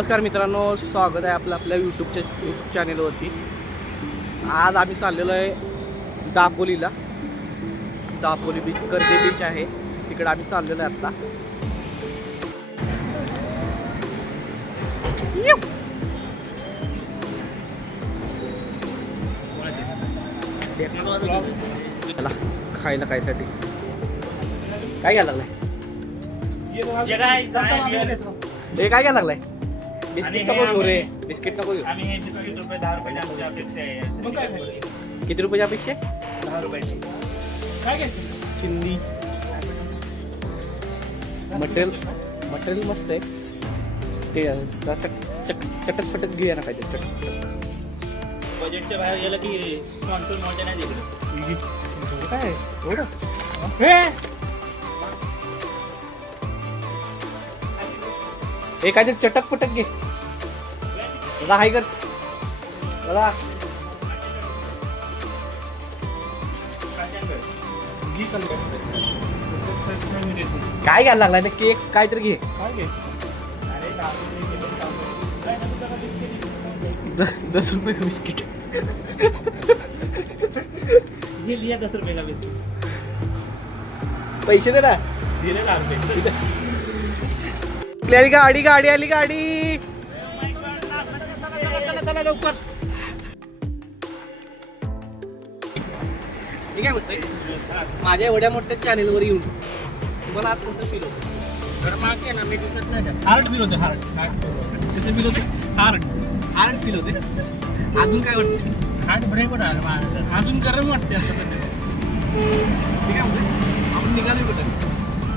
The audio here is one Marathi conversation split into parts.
नमस्कार मित्रांनो, स्वागत आहे आपल्या यूट्यूब चॅनेलवरती। आज आम्ही चाललेलो आहे दापोलीला। दापोली बीच, कर्जे बीच आहे, तिकडे आम्ही चाललेलो आहे आता। चला खायला कायसाठी काय घ्यायला लागलाय? हे काय घ्यायला लागलाय? बिस्किट नको घेऊ रे, बिस्किट नको घेऊ। आम्ही हे बिस्किट रुपये 10 रुपयाची अपेक्षा आहे। किती रुपयाची अपेक्षा आहे? 10 रुपयाची। काय घ्यायचं? चिंदी मटेरियल मस्त आहे ते। चटक घेऊया ना काहीतरी चटक। बजेटच्या बाहेर गेलं की स्पॉन्सर मोठे नाही दिले काय एवढं? हे काहीतरी चटक घे दादा। हाय कर दादा। काय घ्यायला लागलाय? केक काहीतरी घे। काय घ्यायचं? 10 रुपये का बिस्किट? हे लिया 10 रुपये का बिस्किट। पैसे दे ना। दिले 10 रुपये। गाडी आली गाडी। चला लवकर। मी काय म्हणतोय, माझ्या एवढ्या मोठ्या चॅनेलवर येऊन तुम्हाला आज कसं फील होतं? हार्ट फील होते। हार्ट कसं फील होते? हार्ट फील होते। अजून काय वाटते? हार्ट ब्रेक होणार अजून गरम वाटते असं सध्या। ठीक आहे म्हणतोय, आपण निघालो कुठं?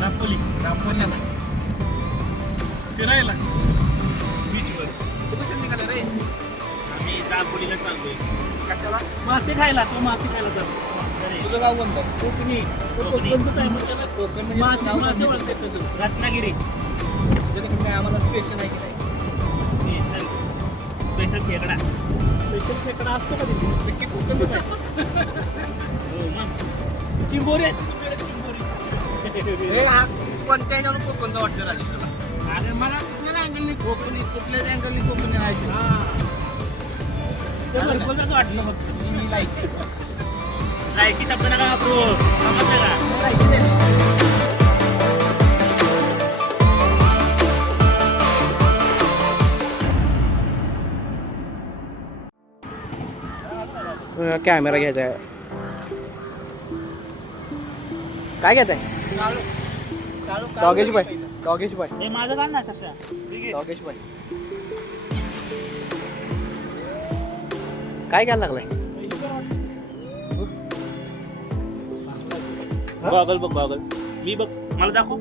दापोलीला फिरायला बीचवर। कुठं निघाले रे? आम्ही दापोलीला चाललोय। कशाला? मासे खायला जातो। तुझं गाव कोणतं? कोकणी रत्नागिरी। आम्हाला स्पेशल आहे की नाही? स्पेशल खेकडा असतो का तिथे? कोकणच आहे। हो मग चिंबोरी कोणत्या ह्याच्यावर कोकणचं वाटतं राजे तुला? अरे मला कुठल्या अँगलने कुठल्याच अँगलनी कोकणी राहायचं वाटलं फक्त लायकी शब्द नका वापरू, कॅमेरा घ्यायचा आहे। काय घेत आहे? डॉगेश बाय हे माझं काम ना सध्या। डॉगेश बाय काय घ्यायला लागलाय? गॉगल मी बघ, मला दाखव।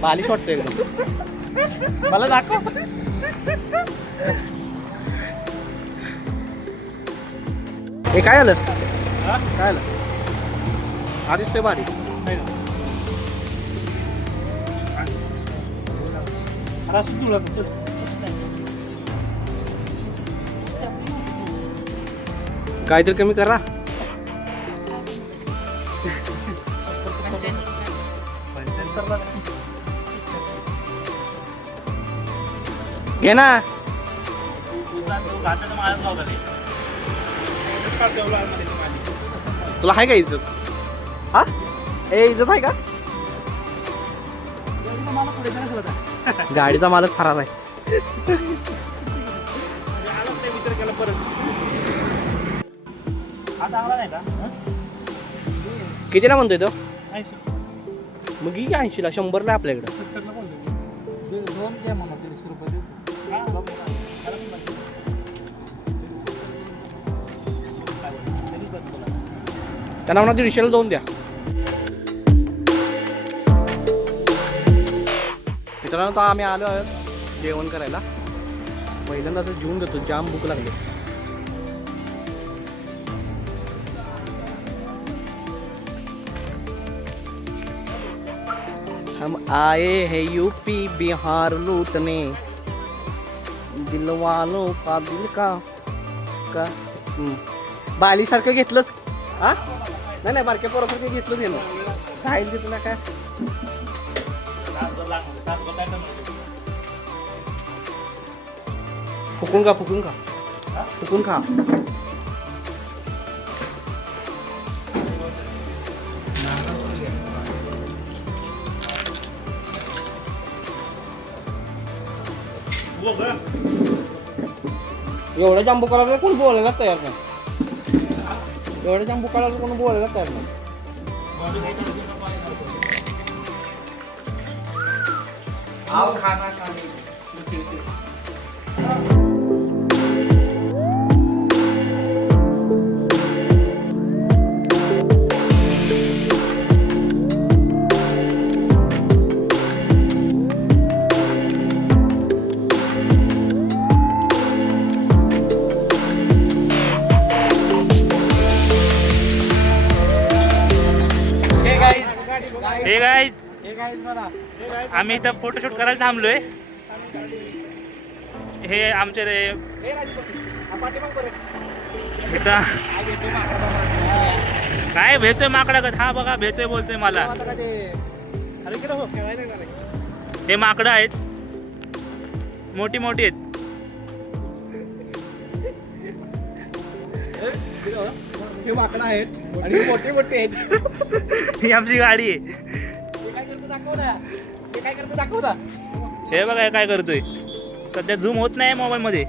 बालिश वाटतं एकदम। मला दाखव। हे काय आलं? काय आलं? हा दिसतोय भारी। काहीतरी कमी करा। घे ना। तुला आहे का इज्जत? हा ए इज्जत आहे का? गाडीचा मालक फरार आहे। कितीला म्हणतोय तो? मग 80ला 100ला आपल्याकडं। त्यांना म्हणा 150ला 2 द्या। मित्रांनो, आता आम्ही आलो आहोत जेवण करायला। पहिल्यांदा तर जेवून घेतो, जाम भूक लागली। हम आए हैं यूपी बिहार लूटने, दिल वालों का दिल का बाली सारखं घेतलंच। हा नाही बारक्या पोरासारखं घेतलंच हे ना, जाईल ते तुला काय। फुकून खा फुकून खा. एवढ्या जांबू कलरला कोण बोलायला तयार नाही. एवढ्या जांबू कलरला कोण बोलायला तयार नाही. आओ खाना खाने. हे गाईज आम्ही इथं फोटोशूट करायला थांबलोय. हे आमचे रे इथं काय भेटतोय माकडागत. हा बघा भेटतोय बोलतोय मला. हे माकडं आहेत मोठी मोठी आहेत. हे माकडं आहेत आणि मोठे मोठे आहेत. ही आमची गाडी आहे. दाखव ना. हे बघा हे काय करतोय. सध्या झूम होत नाही मोबाईल मध्ये.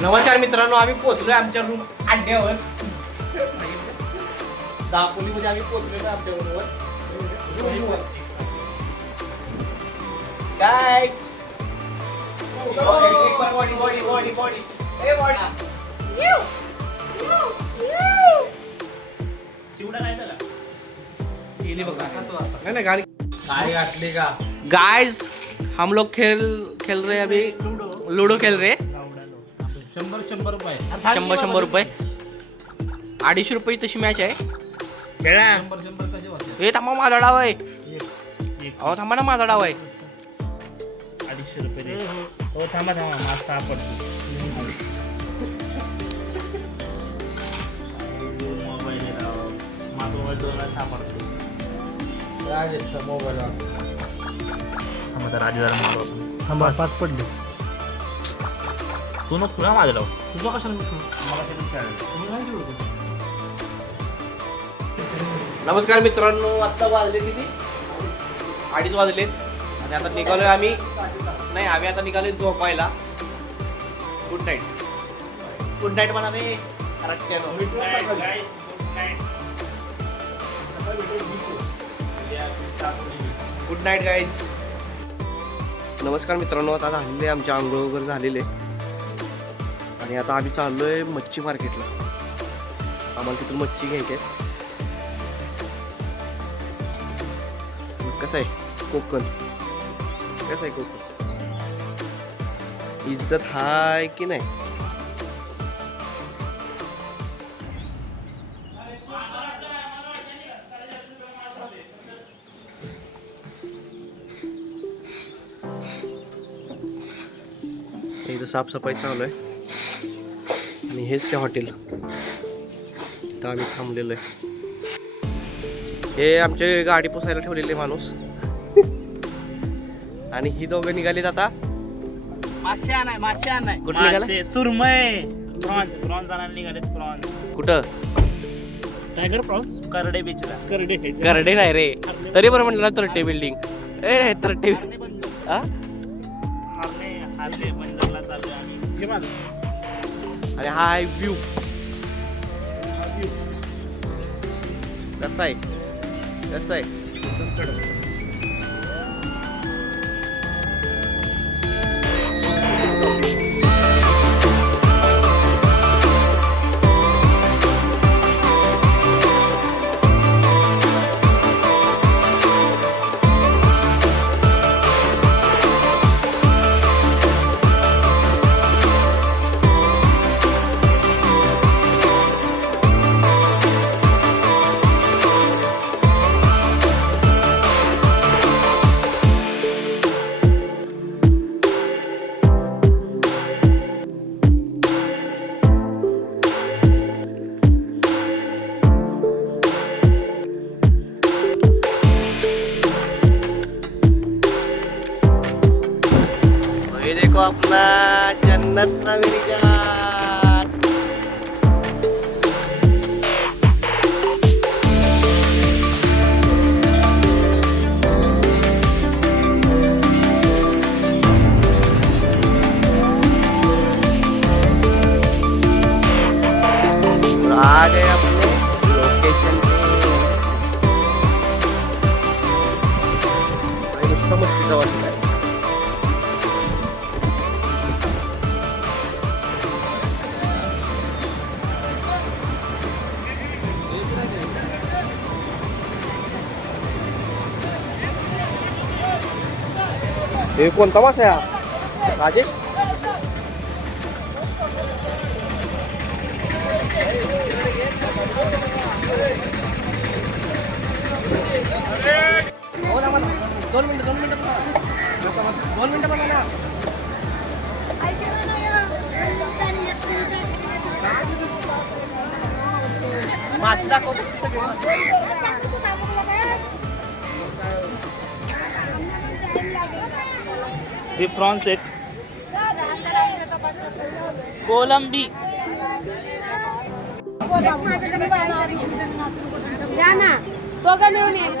नमस्कार मित्रांनो, आम्ही पोहोचलोय आमच्या रूम अड्ड्यावर. दापोलीमध्ये आम्ही पोहोचलोय आमच्या रूमवर. गाइस हम लोग खेल रहे अभी लूडो खेल रहे. 100 रुपये 100 रुपये 250 रुपये तशी मॅच आहे. हे थांबा माझा डाव आहे. अहो थांबा ना माझा डाव आहे. 250 रुपये दे. हो थांबा माझा सापडतो. मोबाईल माझा मोबाईल 2 ला सापडतो. मोबाईल थांबा तर आधी जरा मारू. थांबा 5 पडले. तू नको ना माझ्या लाव. तुझं कशाला नमस्कार मित्रांनो, आत्ता वाजले किती 2:30 वाजलेत आणि आता निघालोय आम्ही. नाही आम्ही आता निघालोय झोपायला. गुड नाईट म्हणा रे. Good night guys. नमस्कार मित्रांनो, आता झालेले आमचे आंघोळ वगैरे झालेले आणि आता आम्ही चाललोय मच्छी मार्केटला. आम्हाला तिथून मच्छी घ्यायची आहे. कसं आहे कोकण. कसं आहे कोकण. इज्जत हाय की नाही. इथं साफसफाई चालू आहे आणि हेच ते हॉटेल इथं आम्ही थांबलेलो आहे. हे आमचे गाडी पुसायला ठेवलेले माणूस आणि ही दोघं निघालीत आता मासे आणाय. कुठं निघाला. सुरमई प्रॉन्स आणायला निघालेत. प्रॉन्स कुठं. टायगर प्रॉन्स करडे बीचला. करडे नाही रे. तरी बरं म्हटलं ना तरटे बिल्डिंग. ए तरटे हारले बंदरला चाललोय आम्ही. आणि हाय व्ह्यू कसा आहे. कसं आहे. जन्नत ना मेरी जान. आ गए अपने लोकेशन समजते वाटत आहे. हे कोणता मासा आहे हा राजेश? दोन मिनिटं बघा ना. मासे दाखव. हे प्रॉन्स आहेत. कोलंबी या ना दोघं मिळून एक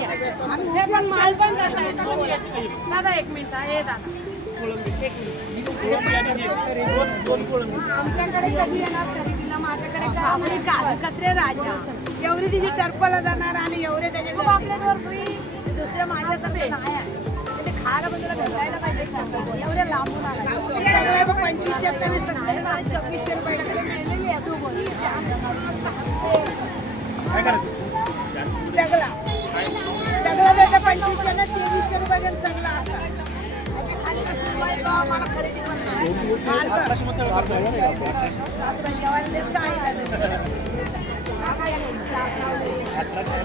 हे पण माल पण तसा आहे. दादा एक मिनिट हे दादा आमच्याकडे कधी येणार खरेदीला? माझ्याकडे गावरी कत्रे राजा एवढी तिची टर्पला जाणार आणि एवढे त्याचे दुसऱ्या माझ्यासाठी नाही आहे. ते खायला पण तुला भेटायला पाहिजे. एवढे लांबून सगळे 2500 2600 रुपये सगळा सगळं त्याचं 2500 ना 2300 रुपये सगळं आता. मला खरेदी पण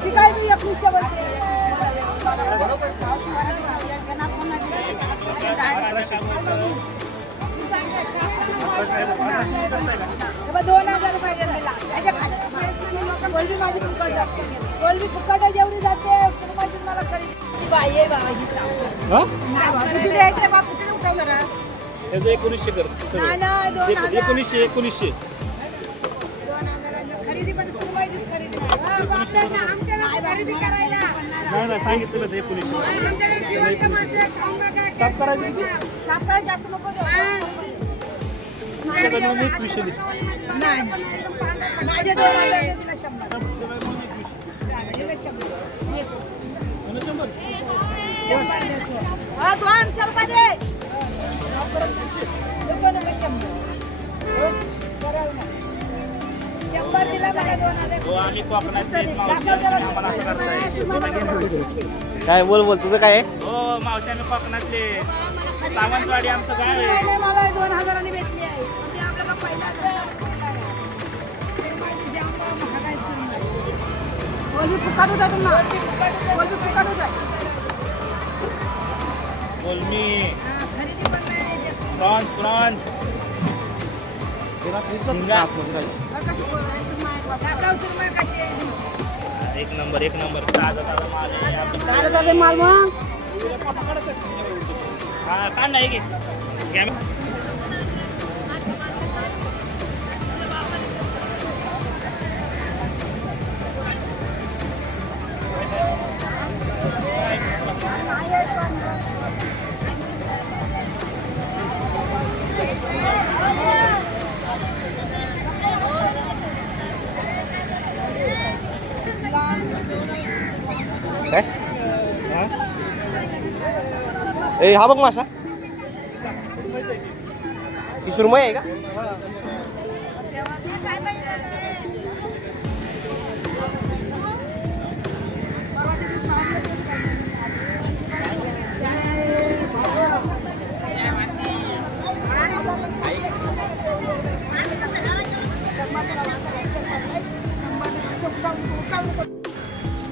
शिकाय तू 2100 बोलते. गोल्बी माझी फुकट जाते. गोल्बी फुकट जेवढी जाते माझी मला खरेदी बाई आहे बाबा ही त्याचं 1900 कर. 1900 खरेदी पण माझीच खरेदी आमच्या खरेदी करायला नाही सांगितलं ते 1900. आमच्याकडे जिवंत मासे खाऊन बघा. साफ करायचं साफ करायचं जास्त नको नाही. माझे 2000 तिला 100. हा 200 रुपये दे. शंभर दिला मला 2000. हो आम्ही कोकणातले मावशी आम्हाला असं करताय. काय बोल तुझं काय आहे? हो मावशी आम्ही कोकणातले. सावंतवाडी आमचं गाव आहे. नाही, मला 2000 आणि भेटली आहे. ते आपल्याला पहिला गोल्बी फुकट होता तुम्हाला. गोल्बी फुकट होता. कोलमी खरेदी पण नाही. प्रॉन्स एक नंबर ताजा माल आहे. माल मग हा का नाही की काय ए हा बघ मासा 30 रुपये आहे का?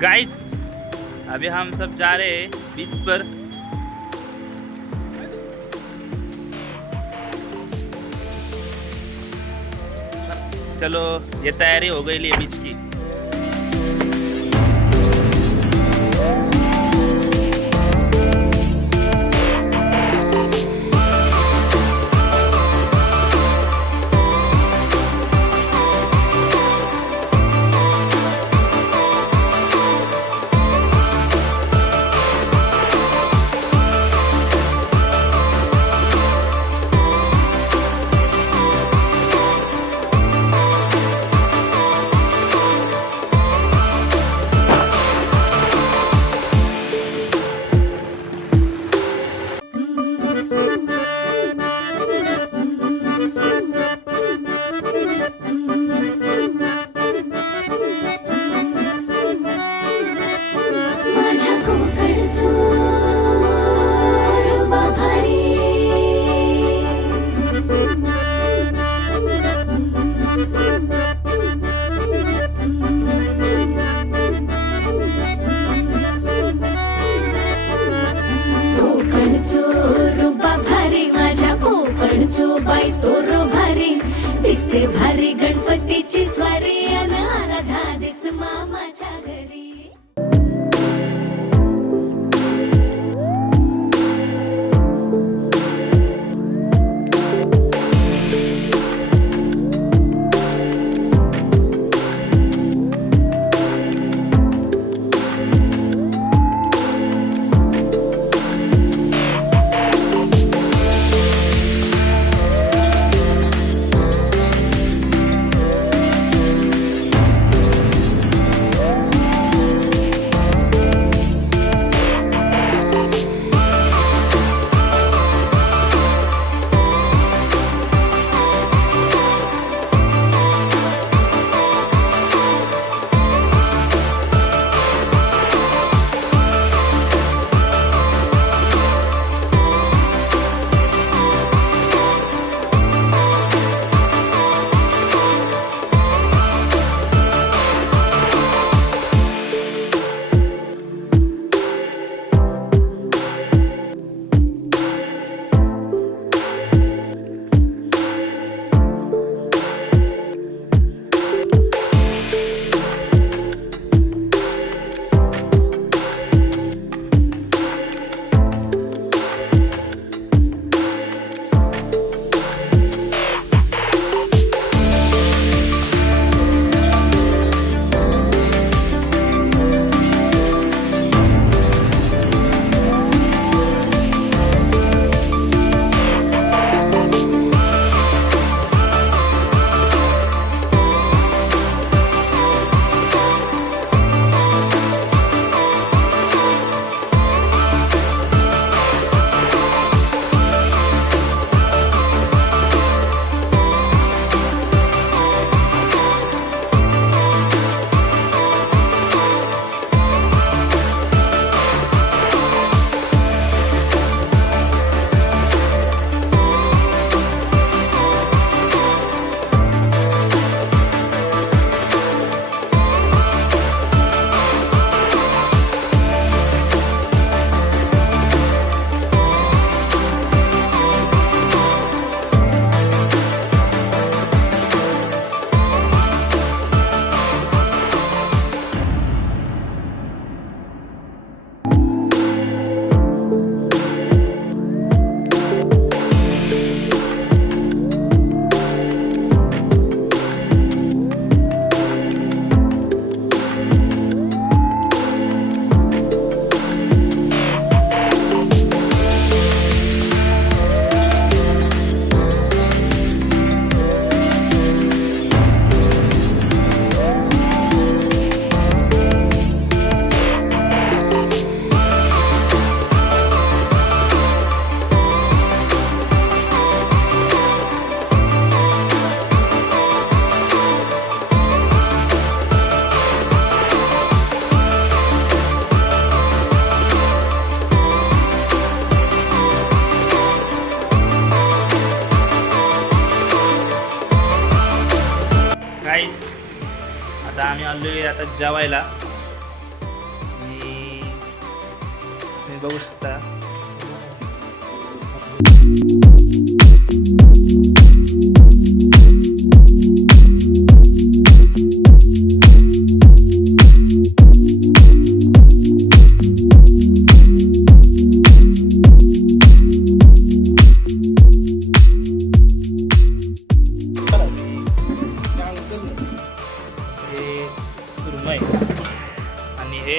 गाइस अभी हम सब जा रहे हैं बीच पर। चलो ये तैयारी हो गई लिए बीच की। वाजते भारी गणपतीची स्वारी अन आला धादिस मामाच्या घरी. गाईस आता आम्ही आलोय आता जेवायला आणि तुम्ही बघू शकता सुरमई आणि हे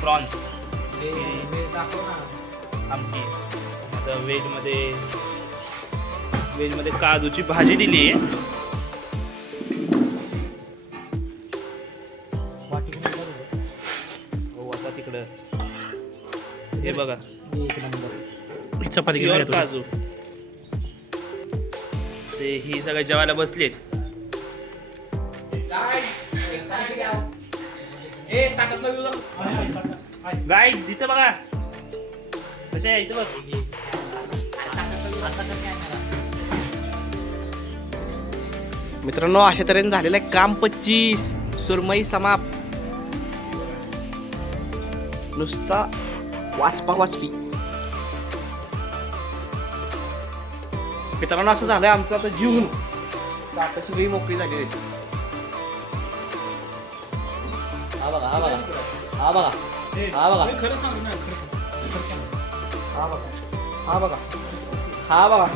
प्रॉन्स आमटी. आता व्हेजमध्ये काजूची भाजी दिली आहे. हो आता तिकडं हे बघा चपाती प्युअर काजू. ते ही सगळं जेवायला बसलेत. गाईज जिथं बघा कशा आहे इथं बघ. मित्रांनो अशा तऱ्हेने झालेलं आहे काम 25. सुरमई समाप्त. नुसता वाचपी. मित्रांनो असं झालंय आमचं आता जीवन आता सगळी मोकळी झाली होती. हा बघा हा बघा हा बघा हा बघा खरं सांगू ना हा बघा हा बघा हा बघा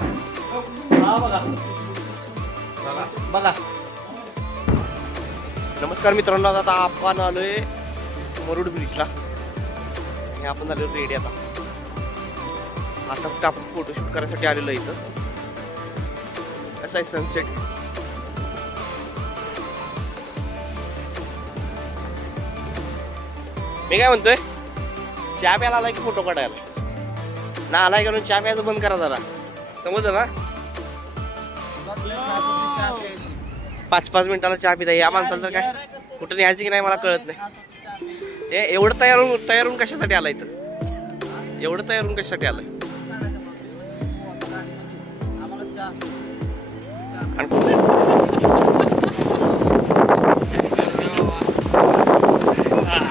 हा बघा बघा बघा. नमस्कार मित्रांनो, आता आपण आलोय मुरुड ब्रिजला आणि आपण आलो रेडी. आता फक्त आपण फोटोशूट करायसाठी आलेलो आहे इथं. कसं आहे सनसेट. मी काय म्हणतोय, चहा प्यायला आलाय की फोटो काढायला ना आलाय? कारण चहा प्यायचं बंद करा जरा, समजलं ना? 5-5 मिनिटाला चहा पिता या माणसाला तर काय कुठं न्यायचं की नाही मला कळत नाही. हे एवढं तयार होऊन कशासाठी आलाय इथं? एवढं तयार होऊन कशासाठी आलाय?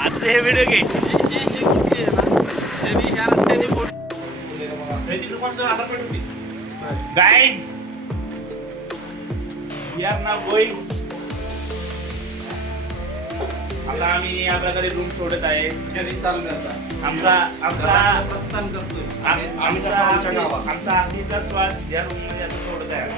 आता हे व्हिडिओ घे. Guys we are now going. आता आम्ही या प्रकारे रूम सोडत आहे. आमचा आखरीचा श्वास या रूम मध्ये आता सोडत आहे.